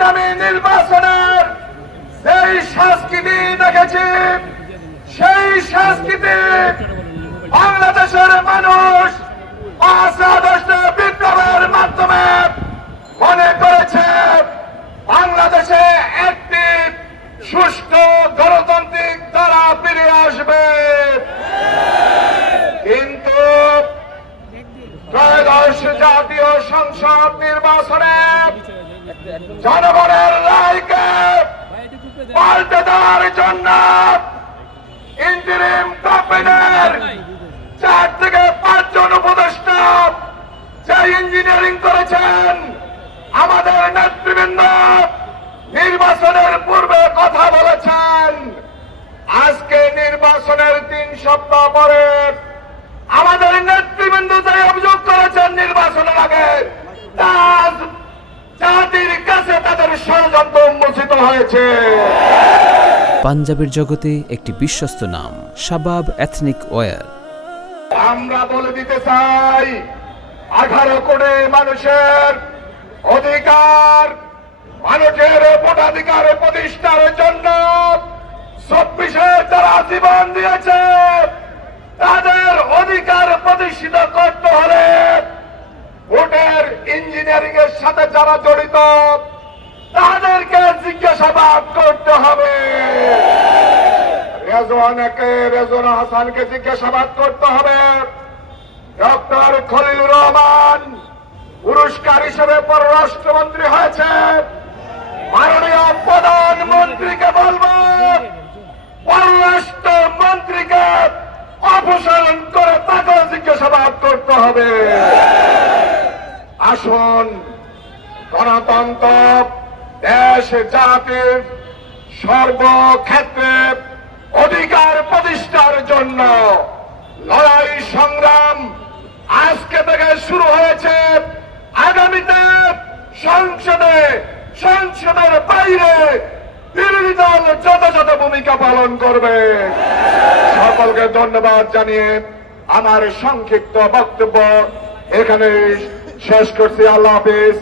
দামি নির্বাচনের এই সংস্কৃতি দেখেছি, সেই সংস্কৃতি বাংলাদেশের মানুষ 5 আগস্ট বিপ্লবের মাধ্যমে মনে করেছে বাংলাদেশে একটি সুষ্ঠু গণতান্ত্রিক ধারা ফিরে আসবে। কিন্তু ত্রয়োদশ জাতীয় সংসদ নির্বাচনে জনগণের রায়কে পাল্টে দেওয়ার জন্য ইন্টারিম গভর্নমেন্টের 4 থেকে 5 জন উপদেষ্টা যে ইঞ্জিনিয়ারিং করেছেন, আমাদের নেতৃবৃন্দ নির্বাচনের পূর্বে কথা বলেছেন। আজকে নির্বাচনের 3 সপ্তাহ পরে আমাদের নেতৃবৃন্দ যে অভিযোগ করেছেন নির্বাচনের আগে, তা জাতির কাছে তাদের ষড়যন্ত্র উন্মোচিত হয়েছে। পাঞ্জাবের জগতে একটি বিশ্বস্ত নাম শাবাব এথনিক ওয়্যার। আমরা বলে দিতে চাই 18 কোটি মানুষের অধিকার, মানুষের ভোটাধিকার প্রতিষ্ঠার জন্য 24-এ যারা জীবন দিয়েছে তাদের অধিকার প্রতিষ্ঠিত করতে হলে ভোটের ইঞ্জিনিয়ারিং এর সাথে যারা জড়িত তাদেরকে জিজ্ঞাসাবাদ করতে হবে। রেজওয়ান হাসানকে জিজ্ঞাসাবাদ করতে হবে। ডক্টর খলিলুর রহমান পুরস্কার হিসেবে পররাষ্ট্রমন্ত্রী হয়েছে। মাননীয় প্রধানমন্ত্রীকে বলবো পররাষ্ট্রমন্ত্রীকে অপসারণ করে তাকে জিজ্ঞাসাবাদ করতে হবে। আসুন গণতন্ত্র দেশ জাতির সর্বক্ষেত্রে অধিকার প্রতিষ্ঠার জন্য লড়াই সংগ্রাম আজকে থেকে শুরু হয়েছে। আগামীতে সংসদের বাইরে বিরোধী দল যথাযথ ভূমিকা পালন করবে। সকলকে ধন্যবাদ জানিয়ে আমার সংক্ষিপ্ত বক্তব্য এখানে শেষ করছি। আল্লাহ হাফেজ।